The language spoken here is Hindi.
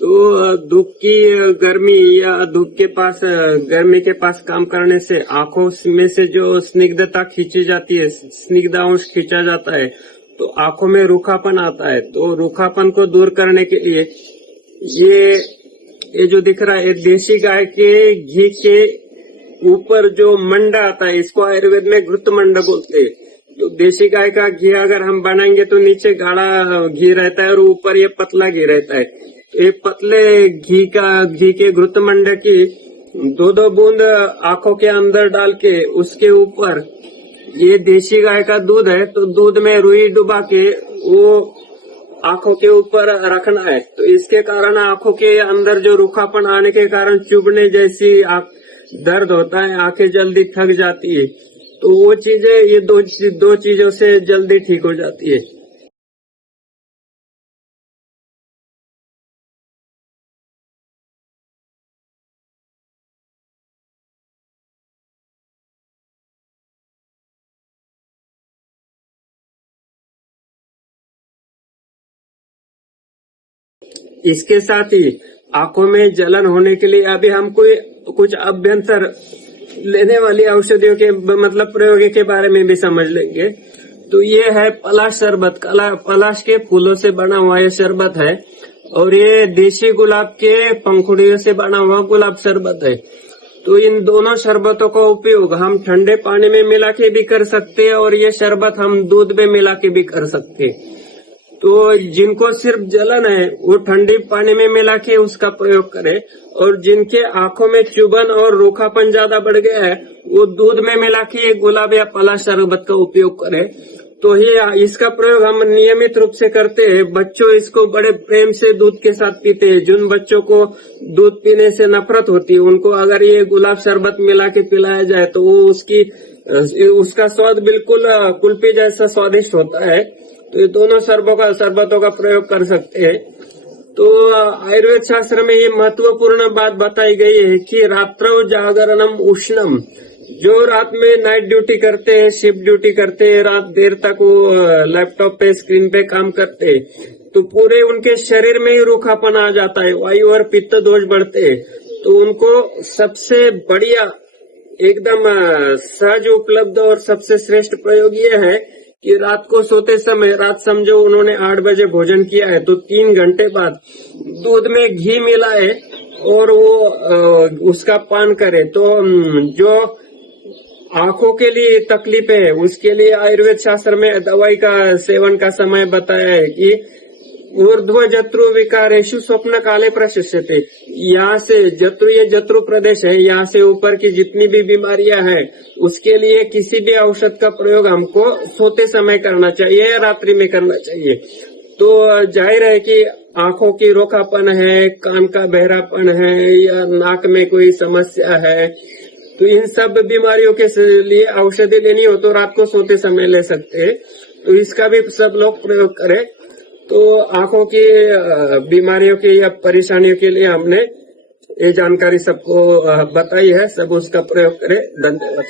तो धूप की गर्मी या धूप के पास गर्मी के पास काम करने से आंखों में से जो स्निग्धता खींची जाती है, स्निग्ध अंश खींचा जाता है, तो आंखों में रूखापन आता है। तो रूखापन को दूर करने के लिए ये जो दिख रहा है, देसी गाय के घी के ऊपर जो मंड आता है, इसको आयुर्वेद में घृत मंड बोलते हैं। तो देसी गाय का घी अगर हम बनाएंगे तो नीचे गाढ़ा घी रहता है और ऊपर ये पतला घी रहता है। तो ये पतले घी के घृत मंड की 2-2 बूंद आंखों के अंदर डाल के उसके ऊपर ये देसी गाय का दूध है, तो दूध में रुई डुबा के वो आंखों के ऊपर रखना है। तो इसके कारण आंखों के अंदर जो रूखापन आने के कारण चुभने जैसी दर्द होता है, आंखें जल्दी थक जाती है, तो वो चीजें ये दो चीजों से जल्दी ठीक हो जाती है। इसके साथ ही आंखों में जलन होने के लिए अभी हम कुछ अभ्यंतर लेने वाली औषधियों के मतलब प्रयोग के बारे में भी समझ लेंगे। तो ये है पलाश शरबत। पलाश के फूलों से बना हुआ ये शरबत है और ये देशी गुलाब के पंखुड़ियों से बना हुआ गुलाब शरबत है। तो इन दोनों शरबतों का उपयोग हम ठंडे पानी में मिला के भी कर सकते हैं और ये शरबत हम दूध में मिला के भी कर सकते हैं। तो जिनको सिर्फ जलन है वो ठंडे पानी में मिला के उसका प्रयोग करें, और जिनके आंखों में चुभन और रूखापन ज्यादा बढ़ गया है वो दूध में मिला के गुलाब या पलाश शरबत का उपयोग करें। तो ये इसका प्रयोग हम नियमित रूप से करते हैं। बच्चों इसको बड़े प्रेम से दूध के साथ पीते हैं। जिन बच्चों को दूध पीने से नफरत होती है उनको अगर ये गुलाब शरबत मिला के पिलाया जाए तो वो उसका स्वाद बिल्कुल कुल्फी जैसा स्वादिष्ट होता है। तो ये दोनों शरबतों का प्रयोग कर सकते हैं। तो आयुर्वेद शास्त्र में ये महत्वपूर्ण बात बताई गई है कि रात्रौ जागरणम उष्णम। जो रात में नाइट ड्यूटी करते हैं, शिफ्ट ड्यूटी करते हैं, रात देर तक वो लैपटॉप पे स्क्रीन पे काम करते हैं, तो पूरे उनके शरीर में ही रूखापन आ जाता है, वायु और पित्त दोष बढ़ते हैं। तो उनको सबसे बढ़िया एकदम सहज उपलब्ध और सबसे श्रेष्ठ प्रयोग ये है कि रात को सोते समय, रात समझो उन्होंने 8 बजे भोजन किया है तो 3 घंटे बाद दूध में घी मिलाए और वो उसका पान करे। तो जो आंखों के लिए तकलीफ है उसके लिए आयुर्वेद शास्त्र में दवाई का सेवन का समय बताया है कि ऊर्ध्व जत्रु विकारेशु स्वप्न काले प्रशस्यते। यहाँ से ये जत्रु प्रदेश है, यहाँ से ऊपर की जितनी भी बीमारियां हैं उसके लिए किसी भी औषध का प्रयोग हमको सोते समय करना चाहिए या रात्रि में करना चाहिए। तो जाहिर है कि आंखों की रोखापन है, कान का बहरापन है या नाक में कोई समस्या है, तो इन सब बीमारियों के लिए औषधि लेनी हो तो रात को सोते समय ले सकते हैं। तो इसका भी सब लोग प्रयोग करें। तो आंखों की बीमारियों की या परेशानियों के लिए हमने ये जानकारी सबको बताई है, सब उसका प्रयोग करें। धन्यवाद।